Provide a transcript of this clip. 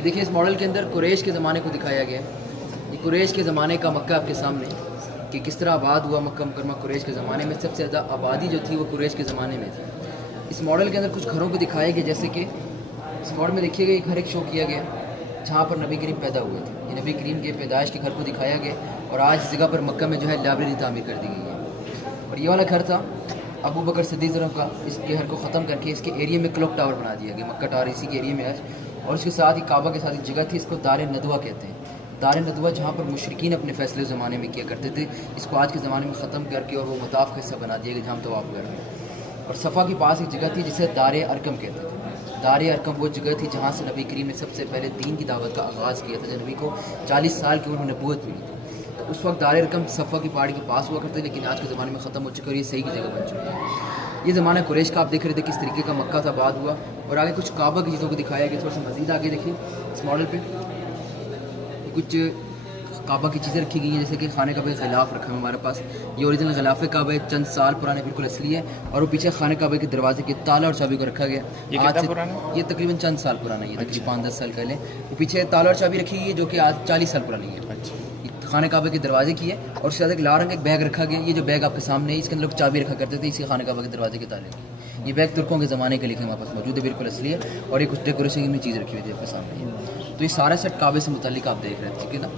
یہ دیکھیے اس ماڈل کے اندر قریش کے زمانے کو دکھایا گیا ہے. یہ قریش کے زمانے کا مکہ آپ کے سامنے کہ کس طرح آباد ہوا مکہ مکرمہ قریش کے زمانے میں. سب سے زیادہ آبادی جو تھی وہ قریش کے زمانے میں تھی. اس ماڈل کے اندر کچھ گھروں کو دکھایا گیا، جیسے کہ اس ماڈل میں دیکھیے گا ایک گھر ایک شو کیا گیا جہاں پر نبی کریم پیدا ہوئے تھے. یہ نبی کریم کے پیدائش کے گھر کو دکھایا گیا اور آج اس جگہ پر مکہ میں جو ہے لائبریری تعمیر کر دی گئی ہے. اور یہ والا گھر تھا ابو بکر صدیق رضی اللہ عنہ کا. اس کے گھر کو ختم کر کے اس کے ایریے میں کلوک ٹاور بنا دیا گیا. مکہ ٹاور اسی کے ایریے میں ہے. اور اس کے ساتھ ہی کعبہ کے ساتھ ایک جگہ تھی، اس کو دار ندوہ کہتے ہیں. دار ندوہ جہاں پر مشرکین اپنے فیصلے زمانے میں کیا کرتے تھے، اس کو آج کے زمانے میں ختم کر کے اور وہ مطاف کا حصہ بنا دیا گیا جہاں ہم طواف کر رہے ہیں. اور صفا کے پاس ایک جگہ تھی جسے دار ارقم کہتے تھے. دار ارقم وہ جگہ تھی جہاں سے نبی کریم نے سب سے پہلے دین کی دعوت کا آغاز کیا تھا. جب نبی کو 40 سال کی عمر میں نبوت ملی تھی تو اس وقت دار ارقم صفا کی پہاڑی کے پاس ہوا کرتے، لیکن آج کے زمانے میں ختم ہو چکے اور یہ صحیح کی جگہ بن چکی ہے. یہ زمانہ قریش کا آپ دیکھ رہے تھے کس طریقے کا مکہ تھا آباد ہوا. اور آگے کچھ کعبہ کی چیزوں کو دکھایا گیا. تھوڑا سا مزید آگے دیکھیے اس ماڈل پہ کچھ کعبہ کی چیزیں رکھی گئی ہیں، جیسے کہ خانہ کعبہ کا غلاف رکھا ہے ہمارے پاس. یہ اوریجنل غلاف کعبہ ہے، چند سال پرانے، بالکل اصلی ہے. اور وہ پیچھے خانہ کعبہ کے دروازے کے تالا اور چابی کو رکھا گیا. یہ کتنا پرانا ہے؟ یہ تقریباً چند سال پرانا ہے، یہ تقریباً 5-10 سال پہلے. وہ پیچھے تالا اور چابی رکھی گئی ہے جو کہ آج 40 سال پرانی ہے. خانہ کعبہ کے دروازے کی ہے. اور اس کے ساتھ ایک لال رنگ کا ایک بیگ رکھا گیا. یہ جو بیگ آپ کے سامنے ہے اس کے اندر لوگ چابی رکھا کرتے تھے اسی خانہ کعبہ کے دروازے کے تالے کی. یہ بیگ ترکوں کے زمانے کے لیے ہمارے پاس موجود ہے، بالکل اصلی ہے. اور یہ کچھ ڈیکوریشن میں چیز رکھی ہوئی تھی آپ کے سامنے. تو یہ سارا سیٹ کعبے سے متعلق آپ دیکھ رہے تھے، ٹھیک ہے نا.